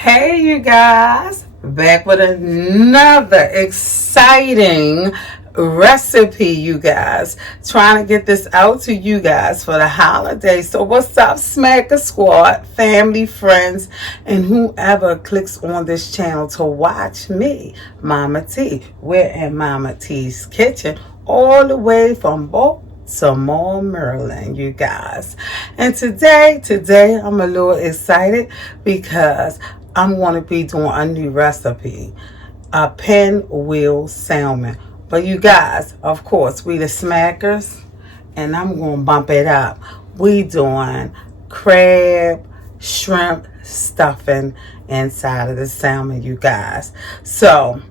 Hey you guys, back with another exciting recipe, you guys. Trying to get this out to you guys for the holidays. So what's up, Smacker Squad, family, friends, and whoever clicks on this channel to watch me, Mama T. We're in Mama T's kitchen, all the way from Baltimore, Maryland, you guys. And today I'm a little excited because I'm going to be doing a new recipe, a pinwheel salmon. But you guys, of course, we the smackers, and I'm going to bump it up. We doing crab, shrimp stuffing inside of the salmon, you guys. So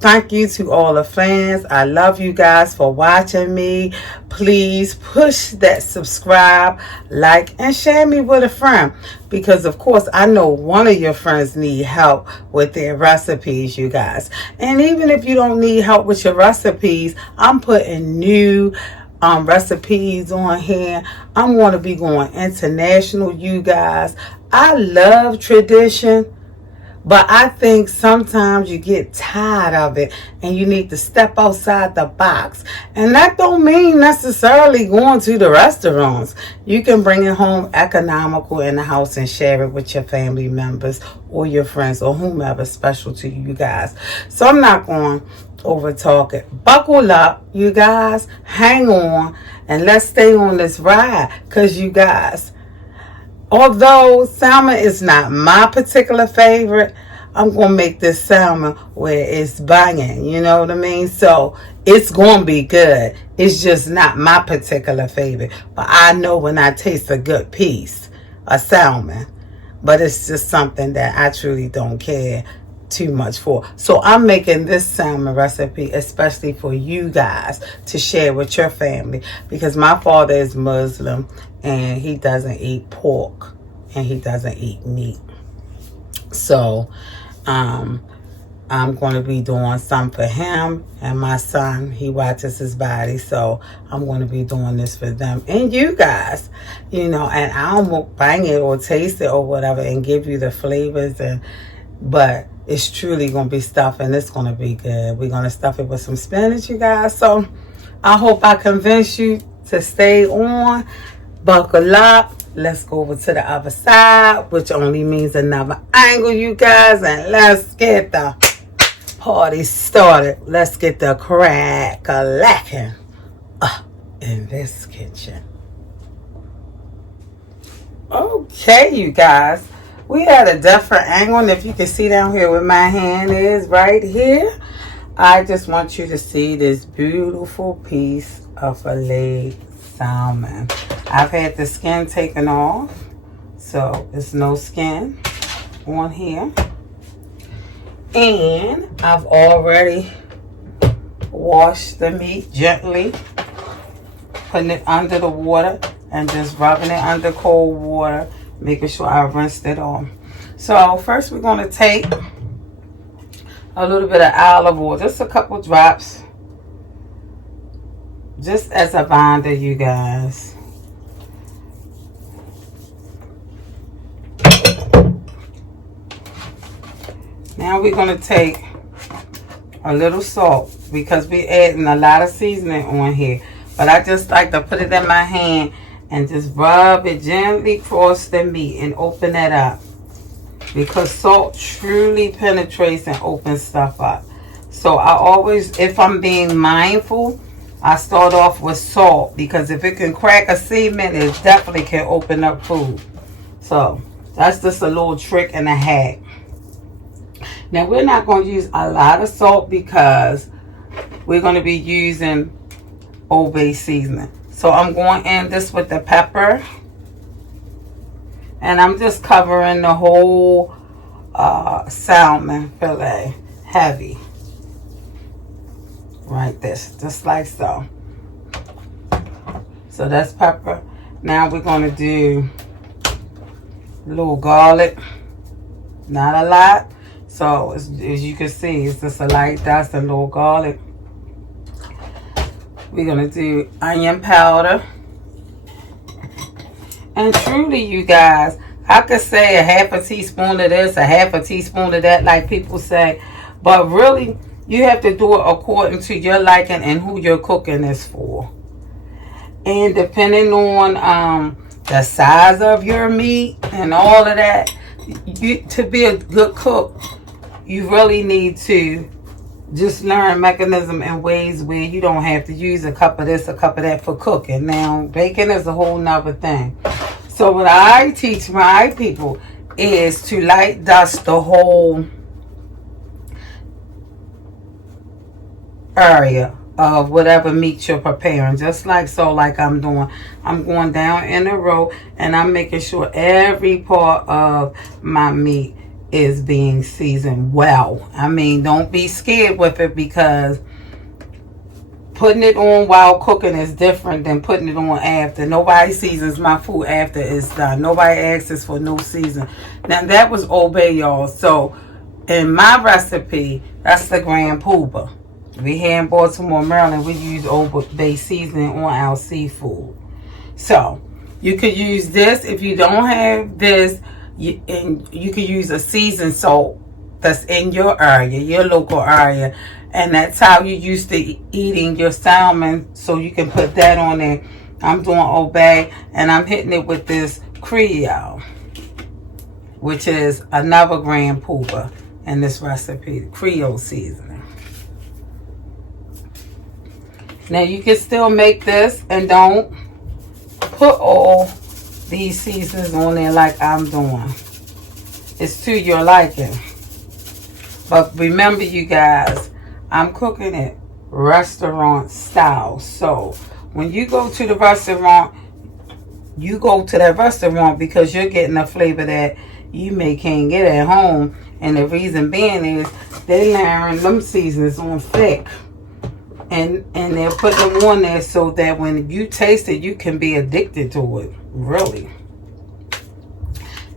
thank you to all the fans. I love you guys for watching me. Please push that subscribe, like, and share me with a friend. Because, of course, I know one of your friends need help with their recipes, you guys. And even if you don't need help with your recipes, I'm putting new recipes on here. I'm going to be going international, you guys. I love tradition, but I think sometimes you get tired of it and you need to step outside the box. And that don't mean necessarily going to the restaurants. You can bring it home economical in the house and share it with your family members or your friends or whomever special to you guys. So I'm not going to over talk it. Buckle up, you guys. Hang on and let's stay on this ride, because you guys, although salmon is not my particular favorite, I'm going to make this salmon where it's banging, you know what I mean? So it's going to be good. It's just not my particular favorite. But I know when I taste a good piece of salmon. But it's just something that I truly don't care too much for. So I'm making this salmon recipe especially for you guys to share with your family, because my father is Muslim and he doesn't eat pork and he doesn't eat meat. So I'm going to be doing some for him, and my son, he watches his body, so I'm going to be doing this for them and you guys, you know. And I won't bang it or taste it or whatever and give you the flavors, but it's truly going to be stuffed, and it's going to be good. We're going to stuff it with some spinach, you guys. So I hope I convince you to stay on. Buckle up. Let's go over to the other side, which only means another angle, you guys. And let's get the party started. Let's get the crack-a-lacking in this kitchen. Okay, you guys. We had a different angle, and if you can see down here where my hand is right here, I just want you to see this beautiful piece of filleted salmon. I've had the skin taken off, so there's no skin on here. And I've already washed the meat gently, putting it under the water and just rubbing it under cold water, making sure I rinsed it off. So first we're going to take a little bit of olive oil, just a couple drops, just as a binder, you guys. Now we're going to take a little salt, because we're adding a lot of seasoning on here. But I just like to put it in my hand and just rub it gently across the meat and open it up, because salt truly penetrates and opens stuff up. So I always, if I'm being mindful, I start off with salt, because if it can crack a cement, it definitely can open up food. So that's just a little trick and a hack. Now we're not going to use a lot of salt because we're going to be using Old Bay seasoning. So I'm going in this with the pepper, and I'm just covering the whole salmon fillet heavy. Right this, just like so. So that's pepper. Now we're going to do a little garlic, not a lot. So as you can see, it's just a light dust and a little garlic. We're going to do onion powder. And truly, you guys, I could say a half a teaspoon of this, a half a teaspoon of that, like people say. But really, you have to do it according to your liking and who you're cooking this for. And depending on the size of your meat and all of that, to be a good cook, you really need to just learn mechanism and ways where you don't have to use a cup of this, a cup of that for cooking. Now, baking is a whole nother thing. So what I teach my people is to light dust the whole area of whatever meat you're preparing. Just like so, like I'm doing. I'm going down in a row and I'm making sure every part of my meat is being seasoned well. I mean, don't be scared with it, because putting it on while cooking is different than putting it on after. Nobody seasons my food after it's done. Nobody asks for no season. Now that was Old Bay, y'all. So in my recipe, that's the Grand Pooba. We here in Baltimore, Maryland, we use Old Bay seasoning on our seafood. So you could use this. If you don't have this, you could use a seasoned salt that's in your area, your local area. And that's how you used to eating your salmon. So you can put that on there. I'm doing Old Bay, and I'm hitting it with this Creole, which is another Grand Pooba in this recipe, Creole seasoning. Now you can still make this and don't put all these seasonings on there like I'm doing. It's to your liking. But remember, you guys, I'm cooking it restaurant style. So when you go to the restaurant, you go to that restaurant because you're getting a flavor that you can't get at home. And the reason being is they're layering them seasonings on thick. And they're putting them on there so that when you taste it, you can be addicted to it. Really.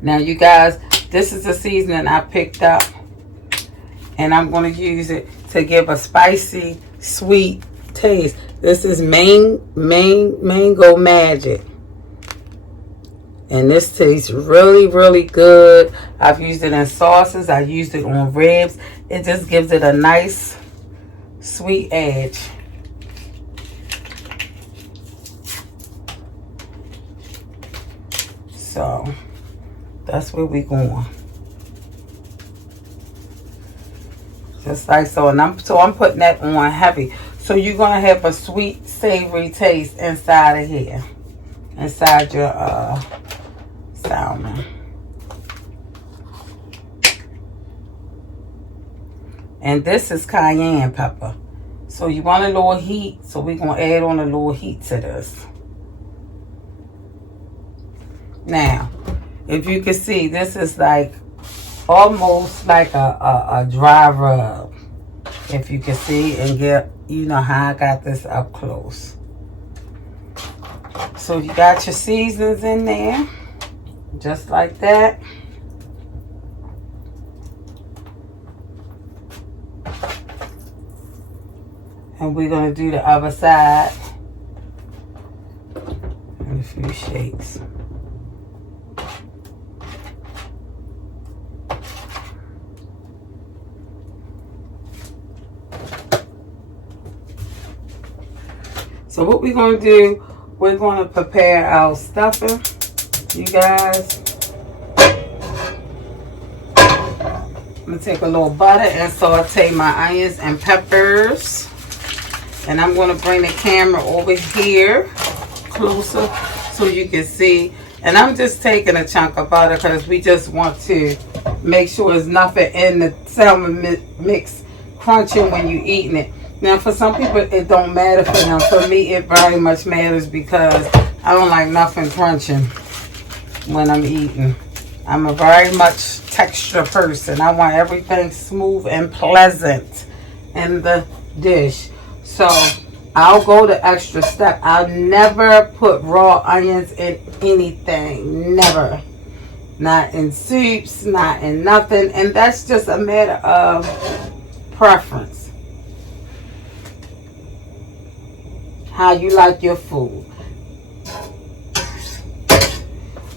Now, you guys, this is the seasoning I picked up. And I'm going to use it to give a spicy, sweet taste. This is Mango Magic. And this tastes really, really good. I've used it in sauces. I used it on ribs. It just gives it a nice sweet edge. So that's where we going. Just like so. And I'm putting that on heavy. So you're gonna have a sweet, savory taste inside of here. Inside your salmon. And this is cayenne pepper. So you want a little heat. So we're going to add on a little heat to this. Now, if you can see, this is like almost like a dry rub. If you can see and get, you know how I got this up close. So you got your seasonings in there. Just like that. And we're going to do the other side in a few shakes. So what we're going to do, we're going to prepare our stuffing, you guys. I'm going to take a little butter and saute my onions and peppers. And I'm going to bring the camera over here closer so you can see. And I'm just taking a chunk of butter because we just want to make sure there's nothing in the salmon mix crunching when you're eating it. Now, for some people, it don't matter for them. For me, it very much matters because I don't like nothing crunching when I'm eating. I'm a very much texture person. I want everything smooth and pleasant in the dish. So I'll go the extra step. I'll never put raw onions in anything. Never. Not in soups, not in nothing. And that's just a matter of preference. How you like your food.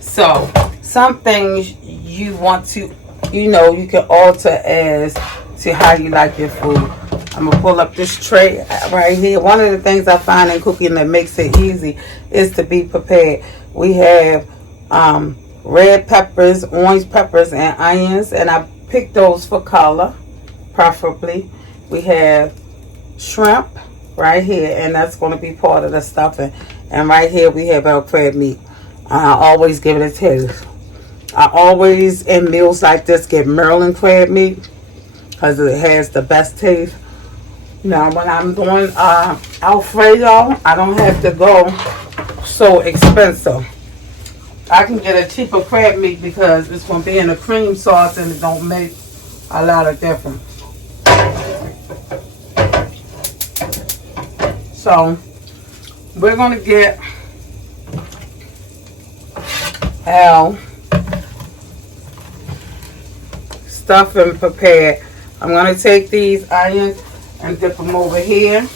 So some things you want to, you can alter as to how you like your food. I'm gonna pull up this tray right here. One of the things I find in cooking that makes it easy is to be prepared. We have red peppers, orange peppers, and onions, and I picked those for color, preferably. We have shrimp right here, and that's going to be part of the stuffing. And right here we have our crab meat. I always give it a taste. I always, in meals like this, get Maryland crab meat because it has the best taste. Now, when I'm doing Alfredo, I don't have to go so expensive. I can get a cheaper crab meat because it's going to be in a cream sauce and it don't make a lot of difference. So, we're going to get our stuffing prepared. I'm going to take these onions and dip them over here.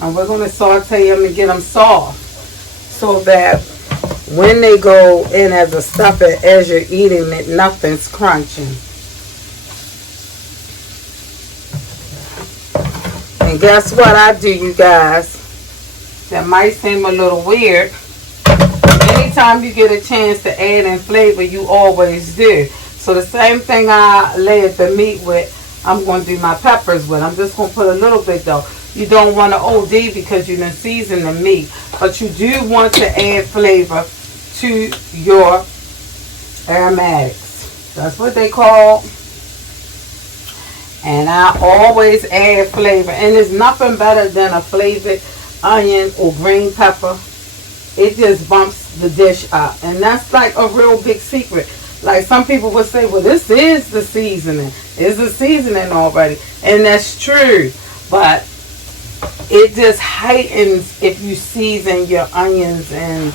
And we're going to saute them and get them soft so that when they go in as a stuffing, as you're eating it, nothing's crunching. And guess what I do, you guys? That might seem a little weird. Anytime you get a chance to add in flavor, you always do. So the same thing I layered the meat with, I'm going to do my peppers with. I'm just going to put a little bit though. You don't want to OD because you done season the meat. But you do want to add flavor to your aromatics. That's what they call. And I always add flavor. And there's nothing better than a flavored onion or green pepper. It just bumps the dish up. And that's like a real big secret. Like some people would say, well, this is the seasoning. It's the seasoning already. And that's true. But it just heightens if you season your onions and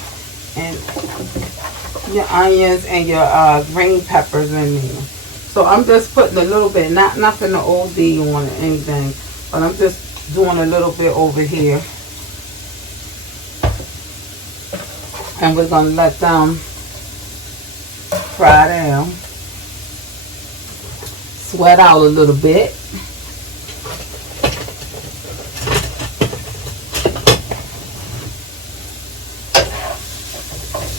your green peppers in there. So I'm just putting a little bit, nothing to OD on or anything, but I'm just doing a little bit over here. And we're going to let them fry down. Sweat out a little bit.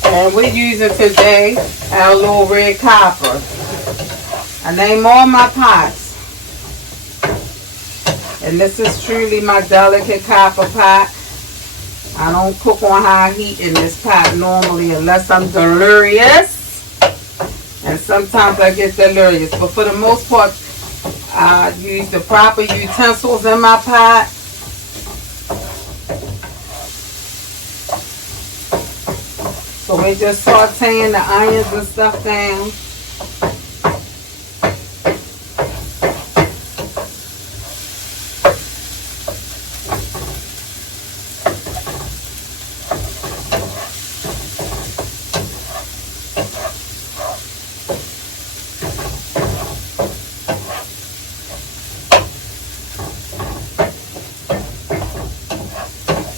And we're using today our little red copper. I name all my pots. And this is truly my delicate copper pot. I don't cook on high heat in this pot normally unless I'm delirious. And sometimes I get delirious. But for the most part, I use the proper utensils in my pot. So we're just sauteing the onions and stuff down.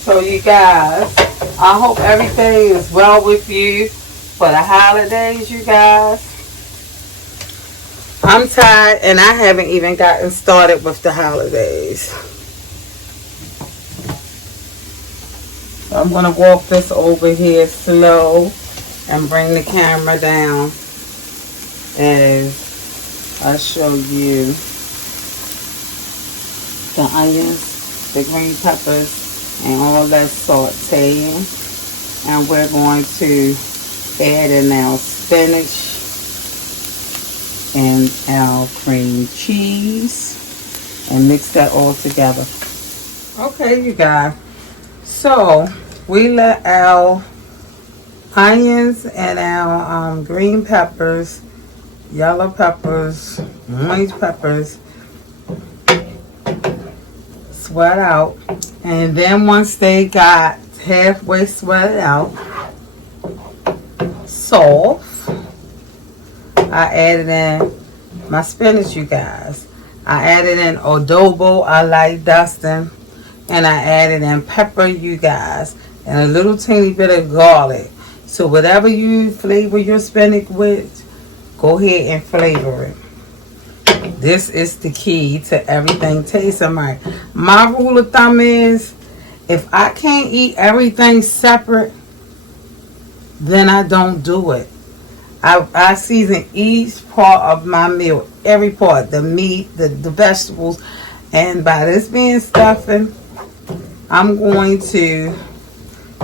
So you guys, I hope everything is well with you for the holidays, you guys. I'm tired and I haven't even gotten started with the holidays. So I'm going to walk this over here slow and bring the camera down as I show you the onions, the green peppers, and all that sauteing. And we're going to add in our spinach and our cream cheese and mix that all together. Okay, you guys. So we let our onions and our green peppers, yellow peppers, orange peppers sweat out. And then once they got halfway sweated out, soft, I added in my spinach, you guys. I added in adobo, I like dusting, and I added in pepper, you guys, and a little teeny bit of garlic. So whatever you flavor your spinach with, go ahead and flavor it. This is the key to everything tasting right. My rule of thumb is, if I can't eat everything separate, then I don't do it. I season each part of my meal, every part, the meat, the vegetables, and by this being stuffing, I'm going to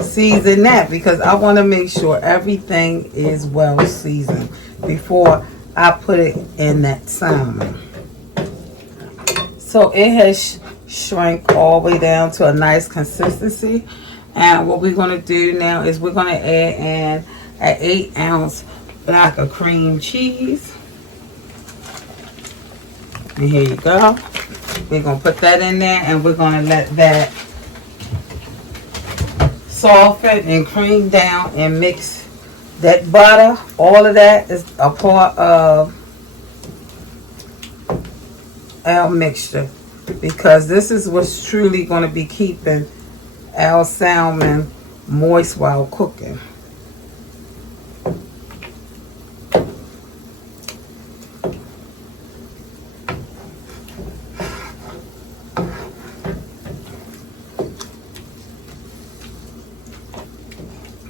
season that because I want to make sure everything is well seasoned before I put it in that salmon. So it has shrank all the way down to a nice consistency. And what we're going to do now is we're going to add in an 8-ounce block of cream cheese. And here you go. We're going to put that in there and we're going to let that soften and cream down and mix that butter. All of that is a part of our mixture because this is what's truly going to be keeping our salmon moist while cooking.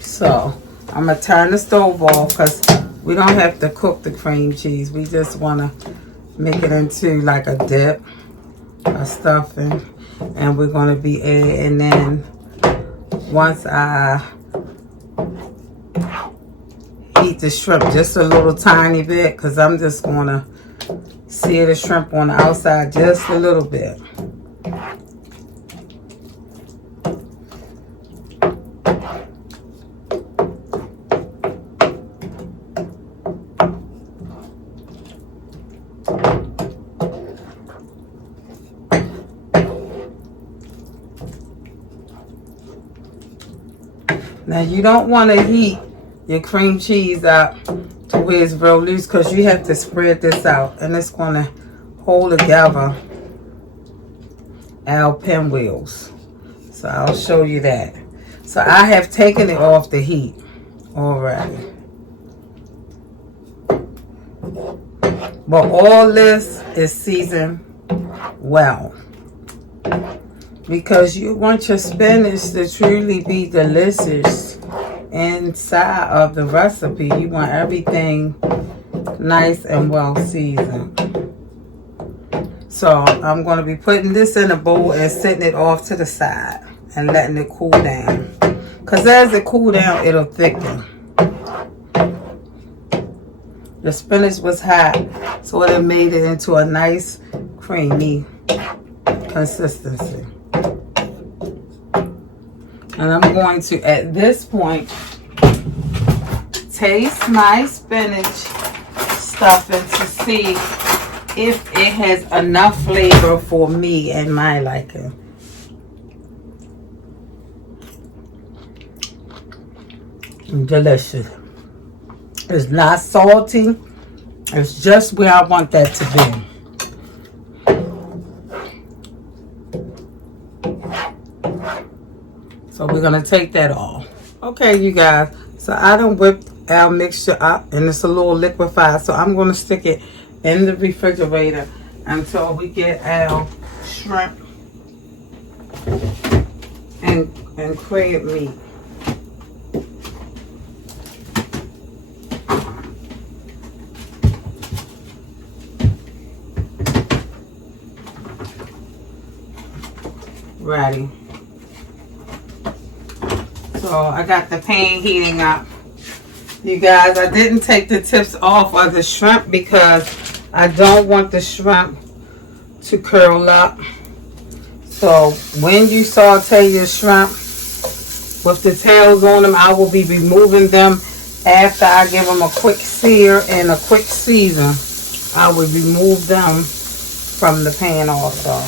So I'm going to turn the stove off because we don't have to cook the cream cheese. We just want to make it into like a dip, a stuffing. And we're going to be adding in, once I heat the shrimp just a little tiny bit, because I'm just going to sear the shrimp on the outside just a little bit. Now you don't want to heat your cream cheese up to where it's real loose because you have to spread this out and it's going to hold together our pinwheels. So I'll show you that. So I have taken it off the heat already. But all this is seasoned well, because you want your spinach to truly be delicious inside of the recipe. You want everything nice and well seasoned. So I'm going to be putting this in a bowl and setting it off to the side and letting it cool down. Because as it cool down, it'll thicken. The spinach was hot, so it made it into a nice creamy consistency. And I'm going to, at this point, taste my spinach stuffing to see if it has enough flavor for me and my liking. Delicious. It's not salty. It's just where I want that to be. So we're going to take that off. Okay, you guys. So I done whipped our mixture up and it's a little liquefied. So I'm going to stick it in the refrigerator until we get our shrimp and crab meat. Ready. So I got the pan heating up. You guys, I didn't take the tips off of the shrimp because I don't want the shrimp to curl up. So when you saute your shrimp with the tails on them, I will be removing them after I give them a quick sear and a quick season. I will remove them from the pan also.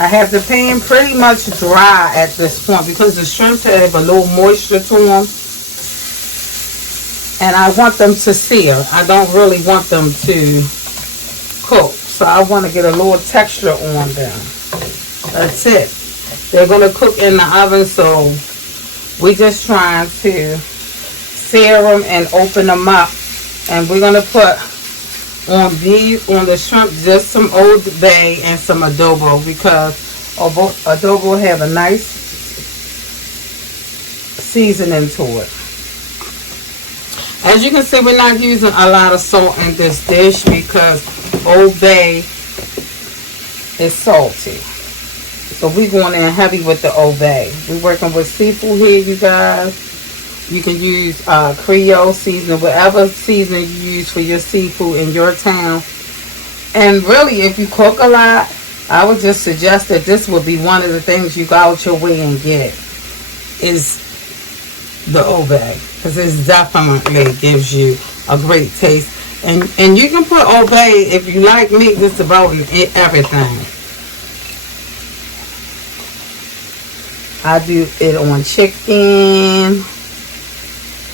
I have the pan pretty much dry at this point because the shrimps have a little moisture to them. And I want them to sear. I don't really want them to cook. So I want to get a little texture on them. That's it. They're going to cook in the oven, so we're just trying to sear them and open them up. And we're gonna put on the shrimp just some Old Bay and some adobo, because adobo have a nice seasoning to it. As you can see, we're not using a lot of salt in this dish because Old Bay is salty. So we're going in heavy with the Old Bay. We're working with seafood here, you guys. You can use Creole seasoning, whatever seasoning you use for your seafood in your town. And really, if you cook a lot, I would just suggest that this would be one of the things you go out your way and get, is the Old Bay, because it definitely gives you a great taste. And you can put Old Bay, if you like meat, just about in everything. I do it on chicken.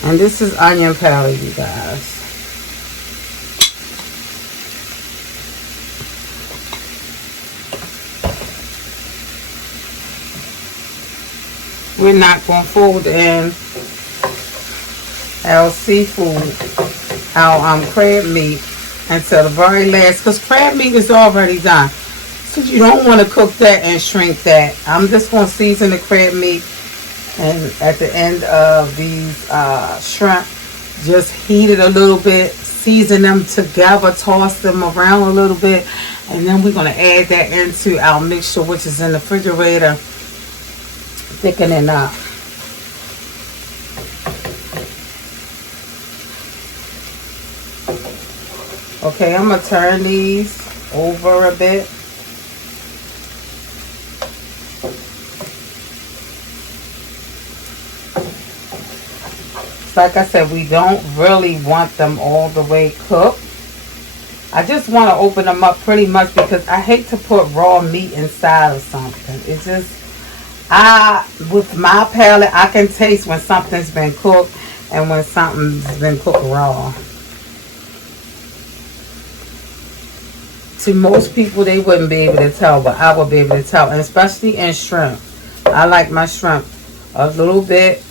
And this is onion powder, you guys. We're not going to fold in our seafood, our crab meat, until the very last, because crab meat is already done. So you don't want to cook that and shrink that. I'm just going to season the crab meat. And at the end of these shrimp, just heat it a little bit, season them together, toss them around a little bit, and then we're going to add that into our mixture, which is in the refrigerator, thickening up. Okay, I'm going to turn these over a bit. Like I said, we don't really want them all the way cooked. I just want to open them up pretty much because I hate to put raw meat inside of something. It's just, with my palate, I can taste when something's been cooked and when something's been cooked raw. To most people, they wouldn't be able to tell, but I would be able to tell, and especially in shrimp. I like my shrimp a little bit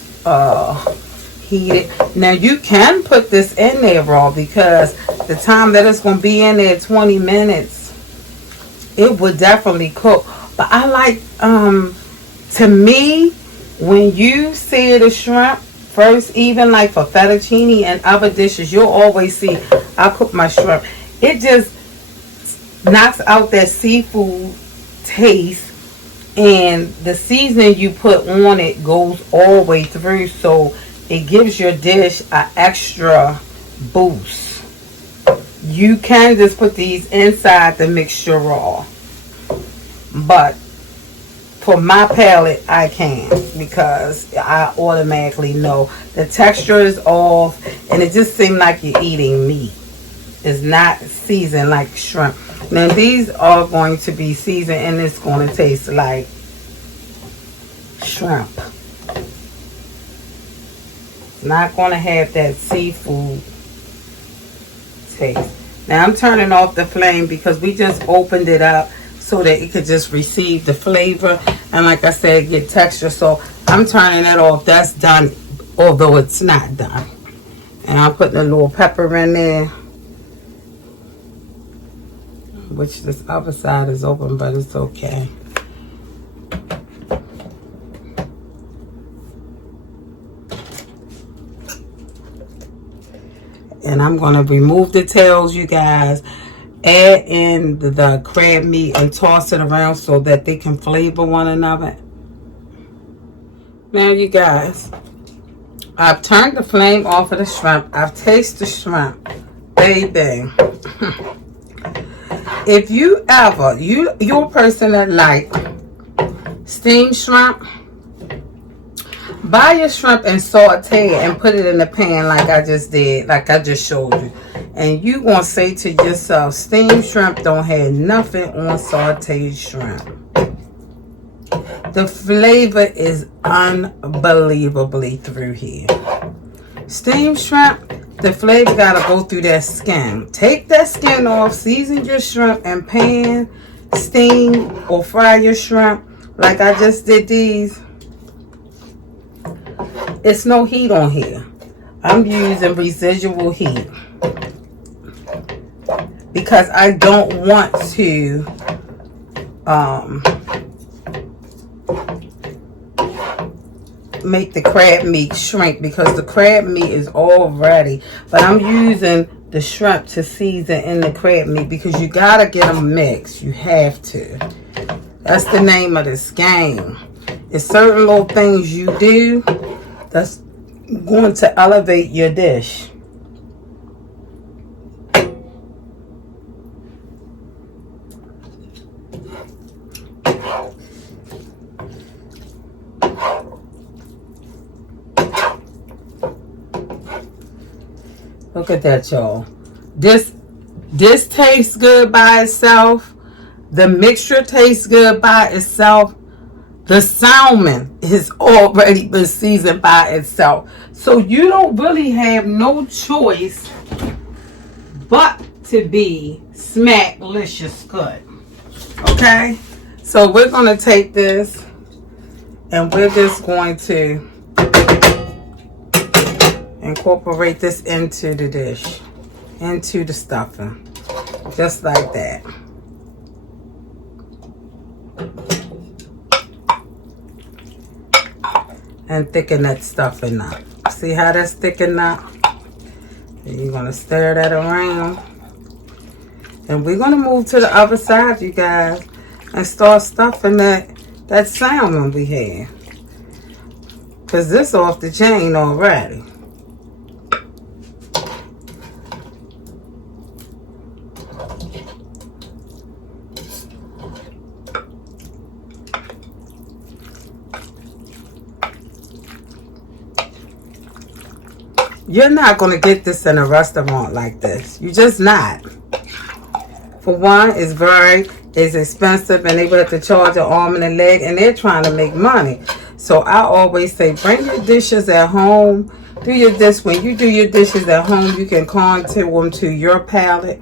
heated. Now you can put this in there raw, because the time that it's going to be in there, 20 minutes, it would definitely cook. But I like, to me, when you sear the shrimp first, even like for fettuccine and other dishes, you'll always see I cook my shrimp. It just knocks out that seafood taste, and the seasoning you put on it goes all the way through, so it gives your dish an extra boost. You can just put these inside the mixture raw, but for my palate, I can, because I automatically know the texture is off, and it just seems like you're eating meat. It's not seasoned like shrimp. Now these are going to be seasoned, and it's going to taste like shrimp. Not going to have that seafood taste. Now I'm turning off the flame because we just opened it up so that it could just receive the flavor, and like I said, get texture. So I'm turning it off. That's done, although it's not done. And I'm putting a little pepper in there, which this other side is open, but it's okay. And I'm going to remove the tails, you guys. Add in the crab meat and toss it around so that they can flavor one another. Now, you guys, I've turned the flame off of the shrimp. I've tasted the shrimp. Baby. If you ever, you're a person that like steamed shrimp, buy your shrimp and saute it and put it in the pan like I just did, like I just showed you. And you gonna say to yourself, steamed shrimp don't have nothing on sauteed shrimp. The flavor is unbelievably through here. Steamed shrimp, the flavor gotta go through that skin. Take that skin off, season your shrimp and pan, steam or fry your shrimp like I just did these. It's no heat on here. I'm using residual heat because I don't want to make the crab meat shrink, because the crab meat is all ready. But I'm using the shrimp to season in the crab meat because you gotta get them mixed. You have to. That's the name of this game. It's certain little things you do that's going to elevate your dish. Look at that, y'all. This tastes good by itself. The mixture tastes good by itself. The salmon has already been seasoned by itself. So you don't really have no choice but to be smack-licious good. Okay? So we're going to take this and we're just going to incorporate this into the dish, into the stuffing, just like that. And thicken that stuffing up. See how that's thickened up? And you're going to stir that around. And we're going to move to the other side, you guys, and start stuffing that salmon we have. Because this off the chain already. You're not going to get this in a restaurant like this. You're just not. For one, it's expensive, and they would have to charge an arm and a leg, and they're trying to make money. So I always say, bring your dishes at home. When you do your dishes at home, you can contour them to your palate.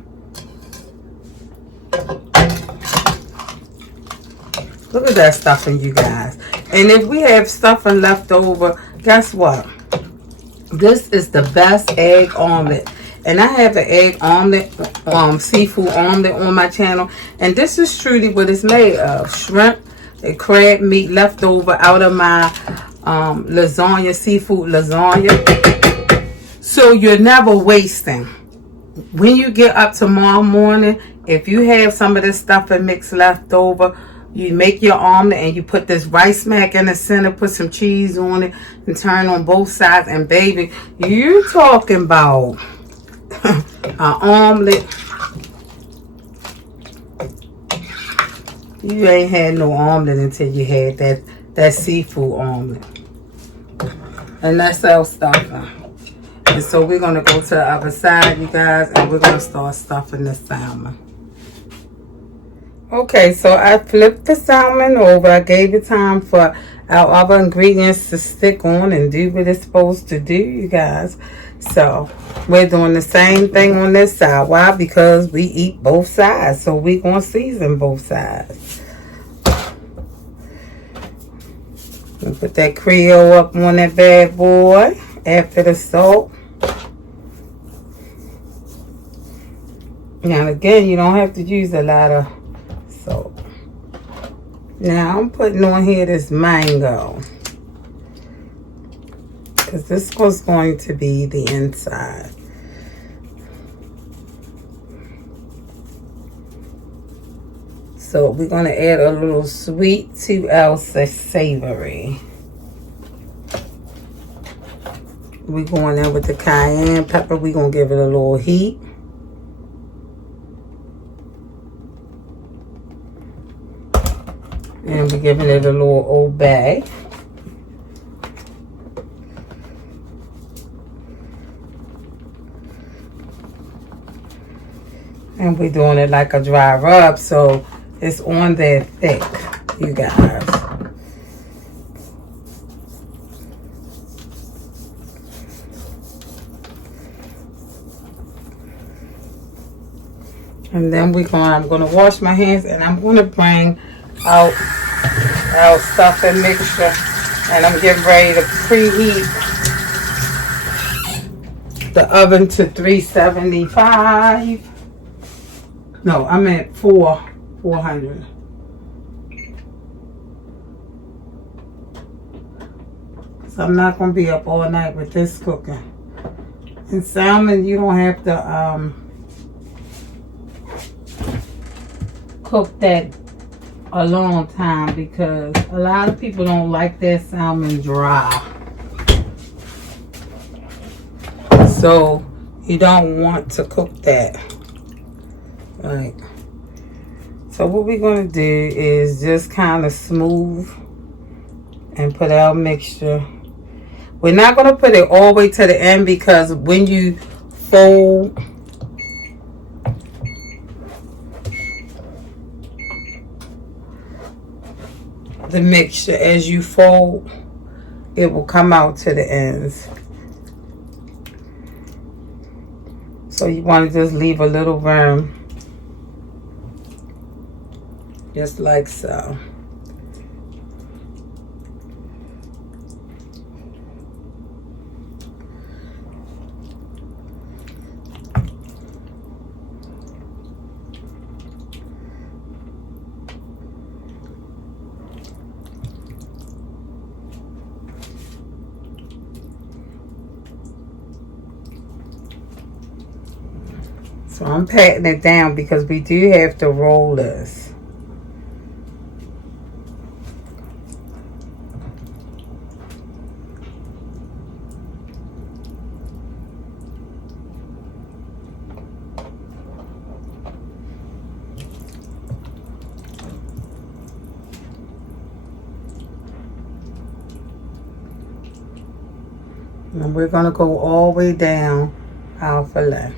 Look at that stuffing, you guys. And if we have stuffing left over, guess what? This is the best egg omelet. And I have an egg omelet, seafood omelet on my channel. And this is truly what it's made of. Shrimp and crab meat left over out of my lasagna, seafood lasagna. So you're never wasting. When you get up tomorrow morning, if you have some of this stuffing mix left over, you make your omelet and you put this rice smack in the center, put some cheese on it, and turn on both sides. And baby, you talking about an omelet. You ain't had no omelet until you had that seafood omelet. And that's our stuffing. And so we're going to go to the other side, you guys, and we're going to start stuffing the salmon. Okay, so I flipped the salmon over. I gave it time for our other ingredients to stick on and do what it's supposed to do, you guys. So we're doing the same thing on this side. Why? Because we eat both sides. So we're going to season both sides. And put that Creole up on that bad boy after the salt. Now again, you don't have to use a lot of salt. Now I'm putting on here this mango, because this was going to be the inside. So we're going to add a little sweet to our savory. We're going in with the cayenne pepper. We're going to give it a little heat. And we're giving it a little obey. And we're doing it like a dry rub, so it's on there thick, you guys. And then I'm going to wash my hands, and I'm going to bring out our stuffing mixture, and I'm getting ready to preheat the oven to 375. No, I meant 400. So I'm not gonna be up all night with this cooking. And salmon, you don't have to cook that a long time because a lot of people don't like their salmon dry. So you don't want to cook that. Right. So what we're gonna do is just kind of smooth and put our mixture. We're not gonna put it all the way to the end because when you fold the mixture, as you fold, it will come out to the ends. So you want to just leave a little room, just like so. So I'm patting it down because we do have to roll this. And we're going to go all the way down our fillet.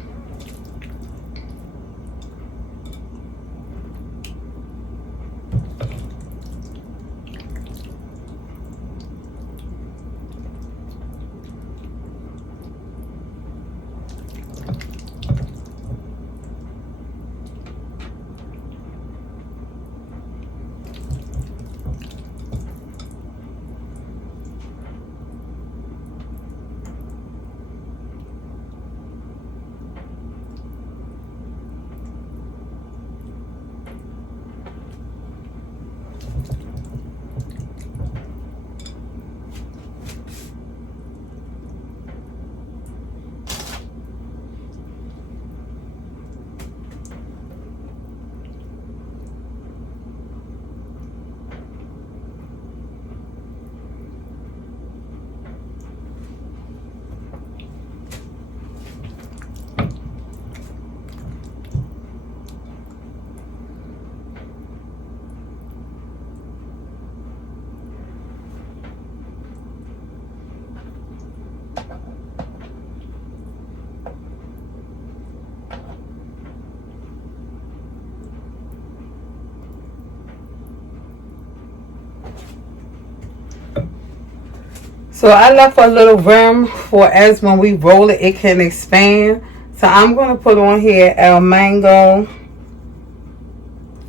So I left a little room for as when we roll it, it can expand. So I'm going to put on here our mango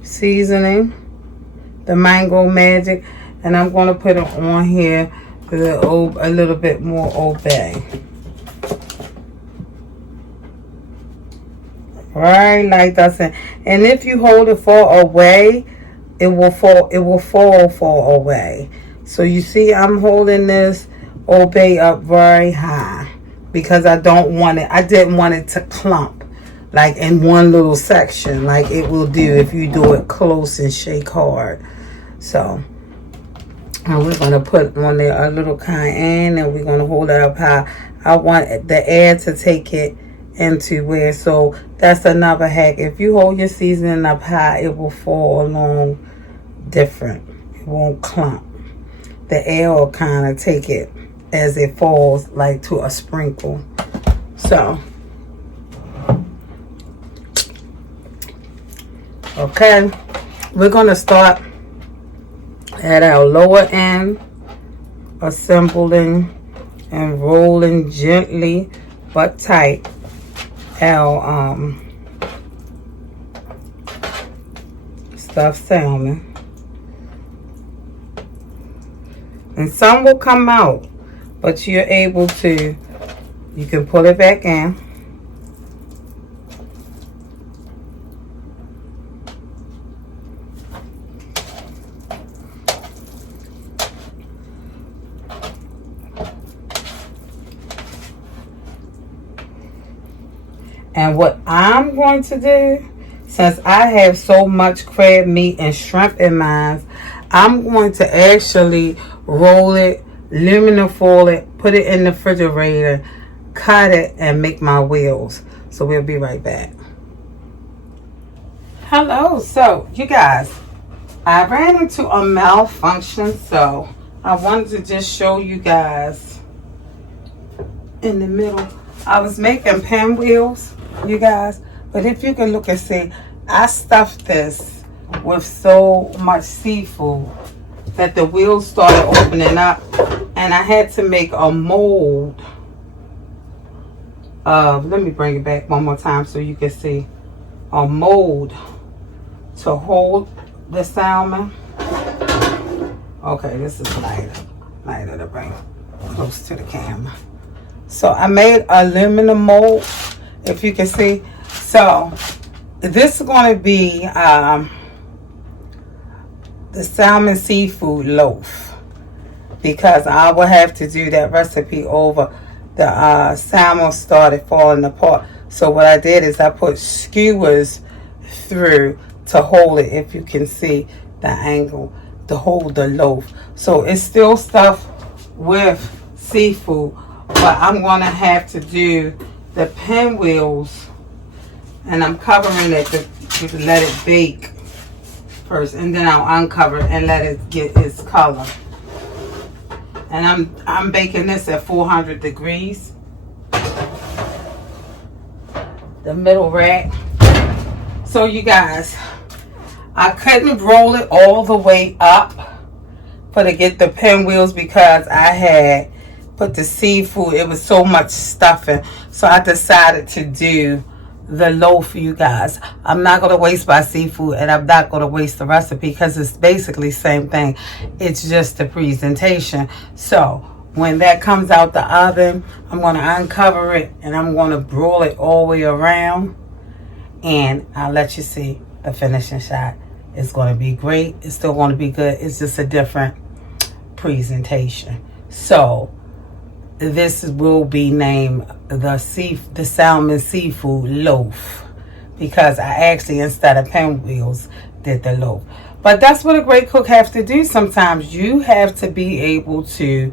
seasoning, the mango magic, and I'm going to put it on here with a little bit more obey. Right, like I said. And if you hold it far away, it will fall away. So you see I'm holding this obey up very high because I didn't want it to clump like in one little section like it will do if you do it close and shake hard. So and we're going to put on there a little cayenne and we're going to hold it up high. I want the air to take it into where, so that's another hack. If you hold your seasoning up high, it will fall along different. It won't clump. The air will kind of take it as it falls like to a sprinkle. So okay, we're going to start at our lower end, assembling and rolling gently but tight our stuffed salmon. And some will come out, but you're able to You can pull it back in. And what I'm going to do, since I have so much crab meat and shrimp in mine, I'm going to actually roll it, aluminum foil it, put it in the refrigerator, cut it, and make my wheels. So we'll be right back. Hello, so you guys, I ran into a malfunction, so I wanted to just show you guys in the middle. I was making pinwheels, you guys, but if you can look and see, I stuffed this with so much seafood that the wheels started opening up, and I had to make a mold of, let me bring it back one more time so you can see, a mold to hold the salmon. Okay, this is lighter to bring close to the camera. So I made aluminum mold, if you can see. So this is going to be the salmon seafood loaf, because I will have to do that recipe over. The salmon started falling apart. So what I did is I put skewers through to hold it, if you can see the angle, to hold the loaf. So it's still stuffed with seafood, but I'm going to have to do the pinwheels, and I'm covering it to let it bake first, and then I'll uncover it and let it get its color. And I'm baking this at 400 degrees. The middle rack. So you guys, I couldn't roll it all the way up to get the pinwheels because I had put the seafood, it was so much stuffing. So I decided to do the loaf for you guys. I'm not going to waste my seafood, and I'm not going to waste the recipe because it's basically the same thing. It's just the presentation. So when that comes out the oven, I'm going to uncover it and I'm going to broil it all the way around, and I'll let you see the finishing shot. It's going to be great. It's still going to be good. It's just a different presentation. So this will be named the salmon seafood loaf, because I actually, instead of pinwheels, did the loaf. But that's what a great cook has to do. Sometimes you have to be able to,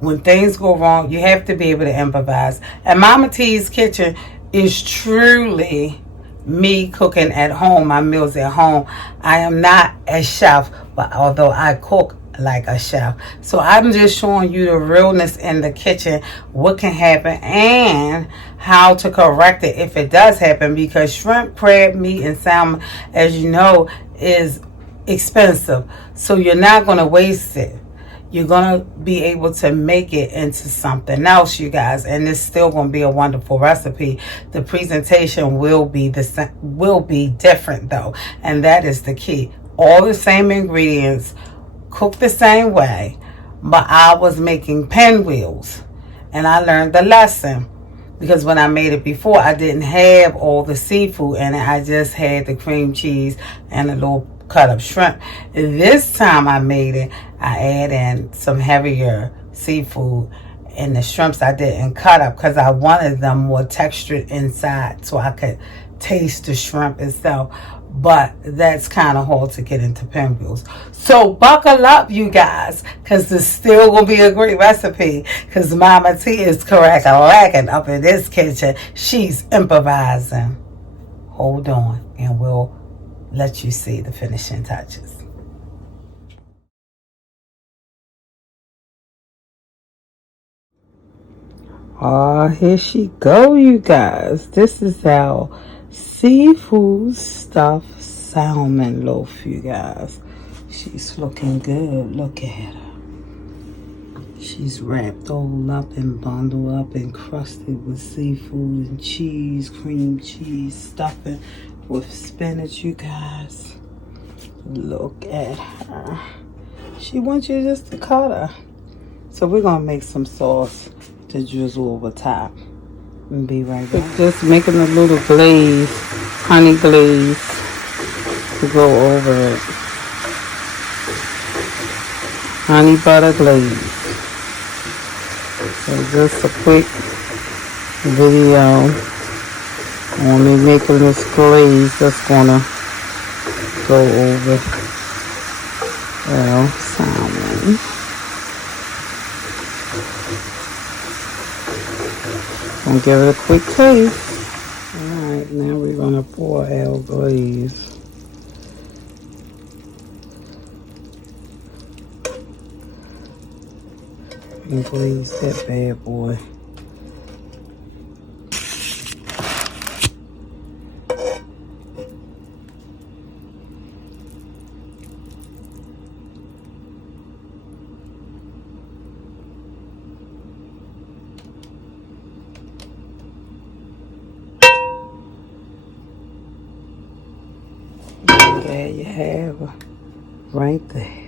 when things go wrong, you have to be able to improvise. And Mama T's Kitchen is truly me cooking at home, my meals at home. I am not a chef, but although I cook like a chef. So I'm just showing you the realness in the kitchen, what can happen and how to correct it if it does happen, because shrimp, crab meat, and salmon, as you know, is expensive. So you're not going to waste it. You're going to be able to make it into something else, you guys, and it's still going to be a wonderful recipe. The presentation will be different though, and that is the key. All the same ingredients, cooked the same way, but I was making pinwheels, and I learned the lesson, because when I made it before, I didn't have all the seafood in it. I just had the cream cheese and a little cut up shrimp. This time I made it, I add in some heavier seafood, and the shrimps I didn't cut up because I wanted them more textured inside so I could taste the shrimp itself. But that's kind of hard to get into pinwheels. So buckle up, you guys, because this still going to be a great recipe, because Mama T is crack-a-lacking up in this kitchen. She's improvising. Hold on, and we'll let you see the finishing touches. Oh, here she go, you guys. This is our seafood stuffed salmon loaf, you guys. She's looking good. Look at her. She's wrapped all up and bundled up and crusted with seafood and cheese, cream cheese, stuffing with spinach, you guys. Look at her. She wants you just to cut her. So we're going to make some sauce to drizzle over top. And be right back. Just making a little glaze, honey glaze, to go over it. Honey butter glaze. So just a quick video on me making this glaze that's gonna go over our salmon. Gonna give it a quick taste. Alright, now we're gonna pour our glaze. And glaze that bad boy. There you have it, right there.